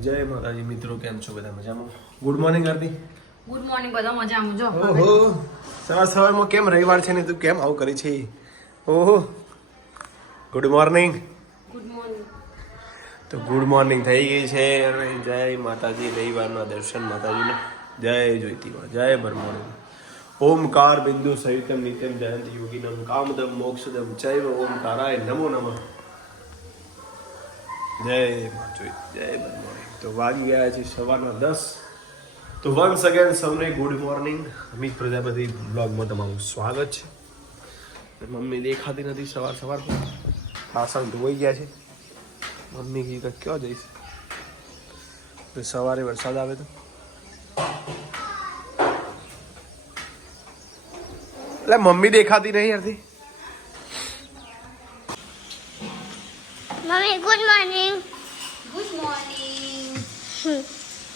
જય માતાજી મિત્રો કેમ છો બધા મજામાં? Good morning Aarti. Good morning બધા મજામાં જો. ઓહો સવાર સવારમાં કેમ રવિવાર છે ને તું કેમ આવું કરી છે? ઓહો ગુડ મોર્નિંગ ગુડ મોર્નિંગ તો ગુડ મોર્નિંગ થઈ ગઈ છે અને જય માતાજી રવિવારના દર્શન માતાજીના. જય જ્યોતિમાં જય બ્રહ્મણ ઓમકાર બિંદુ સહિતમ નિત્યમ જયંત યોગીનમ કામદમ મોક્ષદમ જય ઓમકારાય નમો નમઃ. જય મા જોઈ જય બ્રહ્મણ તો વાગી ગયા છે સવારના દસ. તો વન્સ અગેન સૌને ગુડ મોર્નિંગ અમિત પ્રજાપતિ બ્લોગમાં તમારું સ્વાગત છે. મમ્મી દેખાતી નથી સવાર સવાર વાસણ ધોઈ ગયા છે. મમ્મી કીધું ક્યાં જઈશ? તો સવારે વરસાદ આવે તો? એટલે મમ્મી દેખાતી નહીં યારથી mummy good morning good morning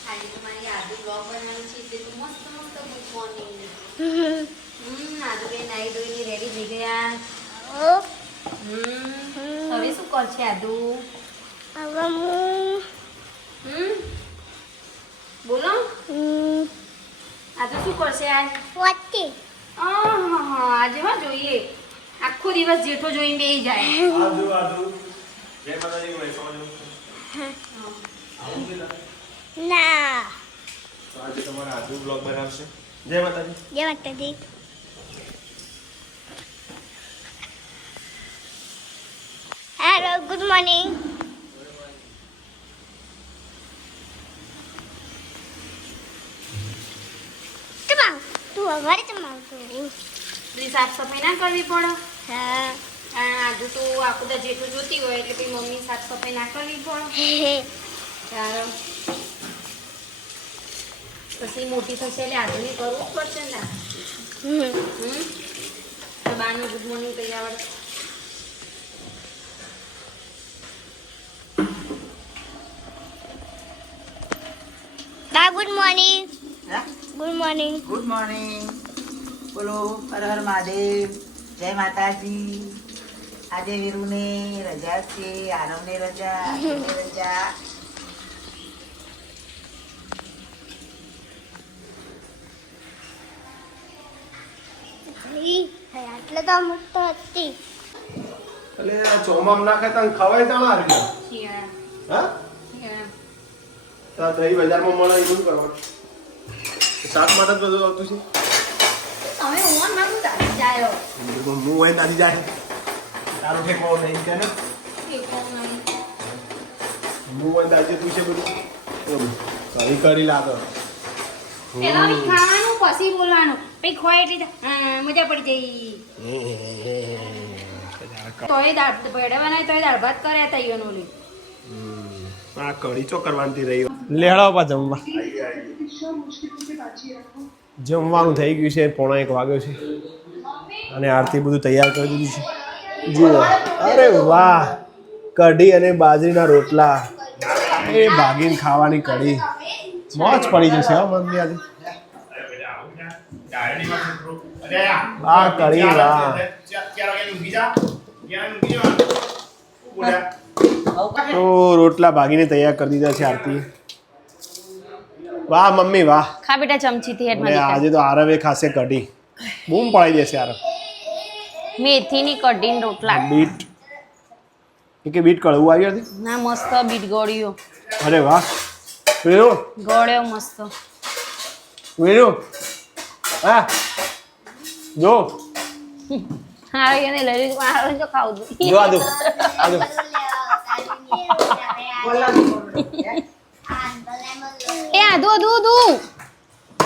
આજે તમારી આજે બ્લોગ બનાવી છે તે તો મસ્ત મસ્ત ગુડ મોર્નિંગ હમ આજે બે નાઈ ધોઈને રેડી થઈ ગયા. હમ હવે શું કરશે આદુ? હવે હું હમ બોલો. આદુ શું કરશે આજ? હા હા આજે હા જોઈએ. આખો દિવસ જેઠો જોઈને બેસી જાય. આદુ આદુ. જય માતાજી ભાઈ સમજો ના. તો આજે તમારા આજુ બ્લોગ બનાવશે. જય માતાજી. જય માતાજી. હેલો ગુડ મોર્નિંગ તું તમાવતો સાફ સફાઈ ના કરવી પડો હા કારણ આજુ તો આખું બધા જેટલું જોતી હોય એટલે પછી મમ્મી સાફ સફાઈ ના કરવી પણ ચાલો. પછી મોટી થશે એટલે આધુનિક કરવું જ પડશે ને. હમ. તો બાનું ગુડ મોર્નિંગ કહી આવડે. બા ગુડ મોર્નિંગ. હા? Good morning. Good morning. બોલો હર હર મહાદેવ. જય માતાજી. આજે વીરુને રજા છે આરવને રજા રજા. એટલે તો મોટો હતી. એટલે ચોમામ નાખે તને ખવાય તાણ હારી શિયાળા. હા? તો દહીં બજારમાં મળે એ બધું કરવાનું શાક માટે જ બધું આવતું છે? તમે હું મારું જાય હું હોય જાય તારો ઠેકો નહીં કે ને? હું દાદી તું છે બધું. કરી કરી લાગે. ખાવાનું પછી બોલવાનું. પછી ખોય એટલે મજા પડી જઈ તોય દાળ ભેડા બનાવી તોય દાળ ભાત કર્યા તા ઈયોનો લી આ કઢી ચો કરવાની રહી? લેહડા પા જમવા. જમવાનું થઈ ગયું છે પોણા એક વાગ્યો છે. અને આરતી બધું તૈયાર કરી દીધું છે. જુઓ અરે વાહ. કઢી અને બાજરીના રોટલા. એ ભાગીને ખાવાની કઢી. મોજ પડી જશે હો મમ્મી આજે. વાહ કઢી વાહ. તો રોટલા ભાગીને તૈયાર કરી દીધા છે આરતી. વાહ મમ્મી વાહ. ખા બેટા ચમચીથી હેડ આજે તો આરવે ખાસે કઢી. બૂમ પડાઈ દેશે આરવ. મેથીની કઢીને રોટલા. બીટ. એ કે બીટ કળવું આવ્યું હતી? ના મસ્ત બીટ ગોળ્યો. અરે વાહ. વીરુ? ગળ્યો મસ્ત. વેરો? હા. જો. હા એને લઈ લીધું. મારે જો ખાવું જો આદુ આદુ એ આધુ આધુ આધુ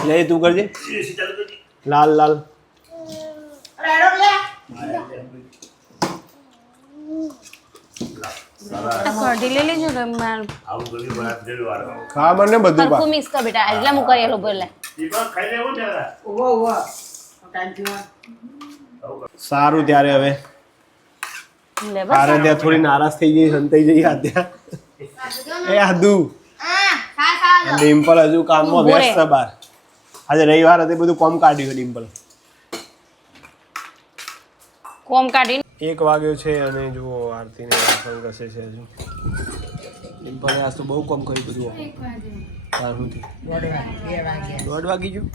લે તું કરજે. લાલ લાલ. આ લેજો મારું ખા મને બધું બેટા એટલે કરેલું બોલે સારું ત્યારે હવે. લે બસ. તારે ત્યાં થોડી નારાજ થઈ ગઈ સંતાઈ જઈ આધ્યા. એ આદુ. ડિમ્પલ હજુ કામમાં વ્યસ્ત છે બાર. આજે રવિવાર હતી બધું કોમ કાઢ્યું ડિમ્પલ. કોમ કાઢીને એક વાગ્યો છે અને જુઓ આરતીને વાસણ ઘસે છે હજુ. ડિમ્પલે આજ તો બહુ કામ કર્યું સારુંથી દોઢ વાગે. ગયું?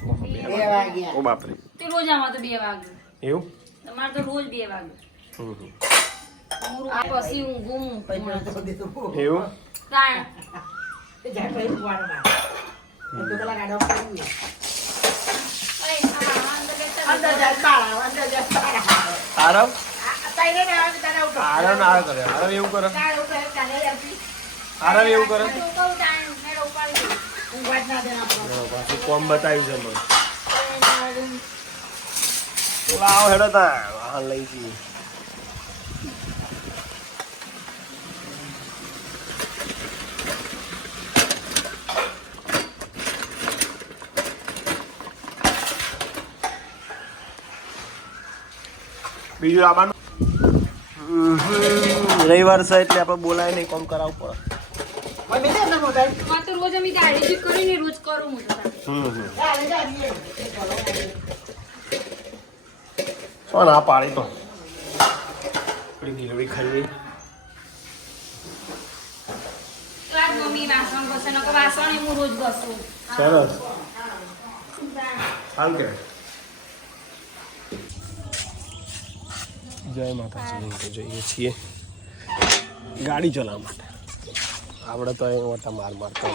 ઓ બાપરે. રોજ આમાં તો બે વાગે એવું? તમારે તો રોજ બે વાગે. હું દીધું. એવું. આરવ આ તાઈને ને કરે. આરવ એવું કરે એવું કરે. પાછું કોમ બતાવ્યું છે મને. લાવ હેડો તા લઈ જઈએ બીજું આવવાનું રવિવાર છે એટલે આપણે બોલાય નહીં કોમ કરાવવું પડે. ના પાડી તો? ખાઈ ઘસું સરસ. સારું કે જય માતાજી જઈએ છીએ. ગાડી ચલાવવા માટે. આપણે તો અહીં ઓટા માર મારતા.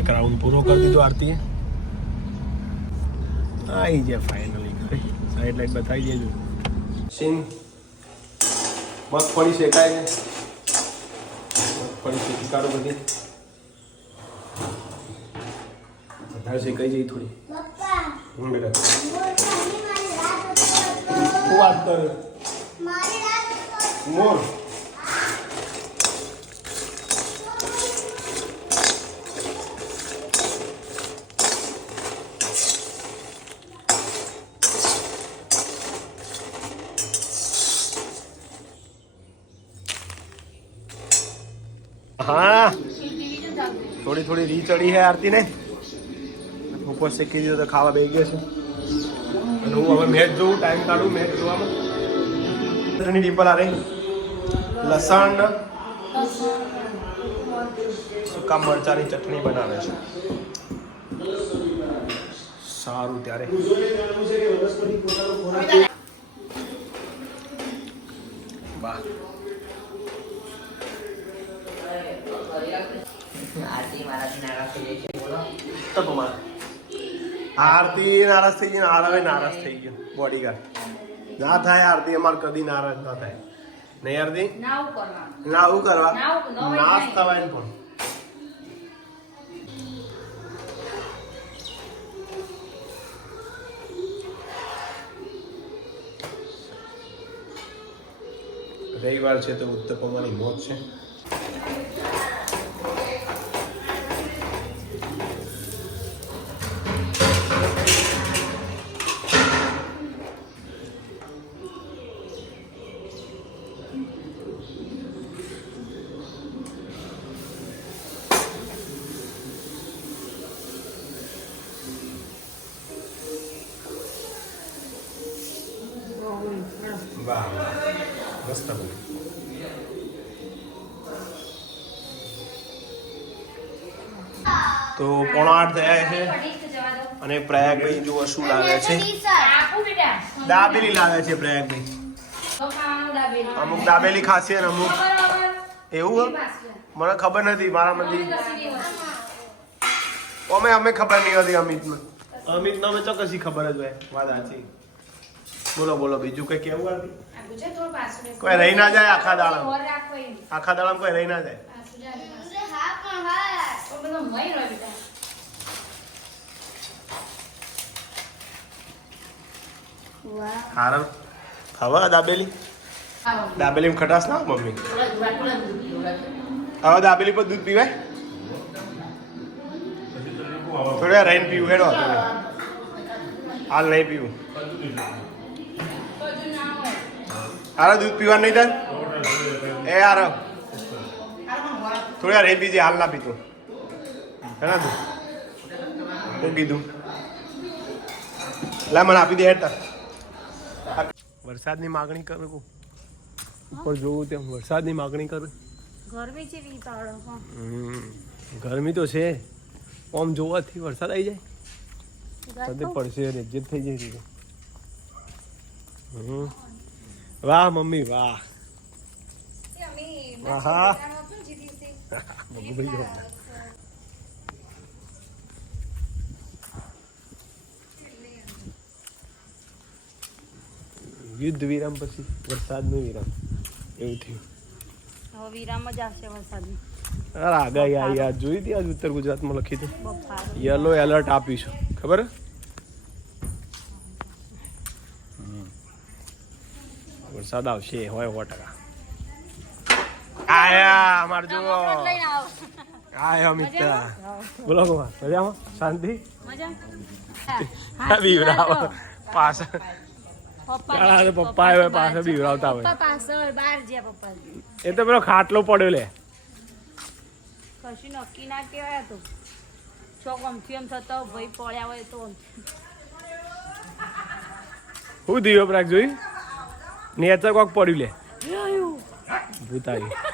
એક રાઉન્ડ પૂરો કરી દીધો આરતી આવી જાય ફાઇનલી સાઈડ લાઈટ બતાવી દેજો. સીન. મગફળી શેકાય છે મગફળી શેકી કાઢો બધી. વધારે શેકાઈ જાય થોડી. પપ્પા. હું બેટા. શું વાત કરે? મારી. હા. થોડી થોડી રી ચડી છે આરતી ને ઉપર શીખી દીધો તો ખાવા બે ગયો છે. અને હું હવે મેચ જોઉં ટાઈમ કાઢું મેચ જોવામાં. ડીપલ આ રહી. લસણ, સુકા મરચાની ચટણી બનાવે છે. સારું ત્યારે. વાહ. આરતી મારાથી નારાજ થઈ જાય છે, બોલો. તો તમારે. આરતી નારાજ થઈ ગઈ આરવે નારાજ થઈ ગયો. બોડીગાર્ડ ના થાય આરતી અમાર કદી નારાજ ના થાય. નહીં આરતી? ના આવું કરવા? ના નાશ થવાય ને પણ. રવિવાર છે તો ઉત્તપમાની મોત છે. વાહ મસ્ત બન્યું તો પોણા આઠ થયા છે અને પ્રયાગભાઈ જુઓ શું લાવે છે. દાબેલી લાવે છે પ્રયાગભાઈ. તો ખાવાનું દાબેલી અમુક દાબેલી ખાશે અને અમુક એવું. મને ખબર નથી મારા મંદી કશી નહીં હોતી. અમે અમે ખબર નહીં હતી અમિતને અમિતને અમે તો કશી ખબર જ હોય વાત સાચી. બોલો બોલો બીજું કઈ કેવું હતી આ ગુજે થોડું પાછું રહેશે. કોઈ રહી ના જાય આખા દાડા. આખા દાડા કોઈ રહી ના જાય. હારમ ખાવા દાબેલી. દાબેલી ખટાશ ના મમ્મી? હવે દાબેલી પર દૂધ પીવાય? થોડી રહીને પીવું હેડો. તમે હાલ નહીં પીવું. હારે દૂધ પીવાનું નહીં થાય? એ હારો થોડી વાર રહી બીજી હાલ ના પીતું. ને તું? શું કીધું. લે મને આપી દે હેડતા વરસાદની માગણી કરું ઉપર જોવું તેમ વરસાદની માગણી કરું. ગરમી જેવી ગરમી તો છે. આમ જોવાથી વરસાદ આવી જાય. પડશે જે થઈ જાય. હમ. વાહ મમ્મી વાહ. ભગુભાઈ યુદ્ધ વિરામ પછી વરસાદનું વિરામ. એવું થયું. હવે વિરામ જ આવશે વરસાદની અરે આગાહી આ જોઈ હતી આજ ઉત્તર ગુજરાતમાં લખી હતી યલો એલર્ટ આપ્યું છે ખબર? વરસાદ આવશે હોય સો ટકા. આયા અમાર જો આયા મિત્ર. બોલો કુમાર મજામાં? શાંતિ? પપ્પા બીવરાવતા હોય. એ તો પેલો ખાટલો પડ્યો લે. કશું નક્કી ના કહેવાય તો. છોક અમથી એમ થતો ભાઈ પડ્યા હોય તો હું દીવો પ્રાક જોઈ? નેચર કોક પડ્યું લે. ભૂત આવી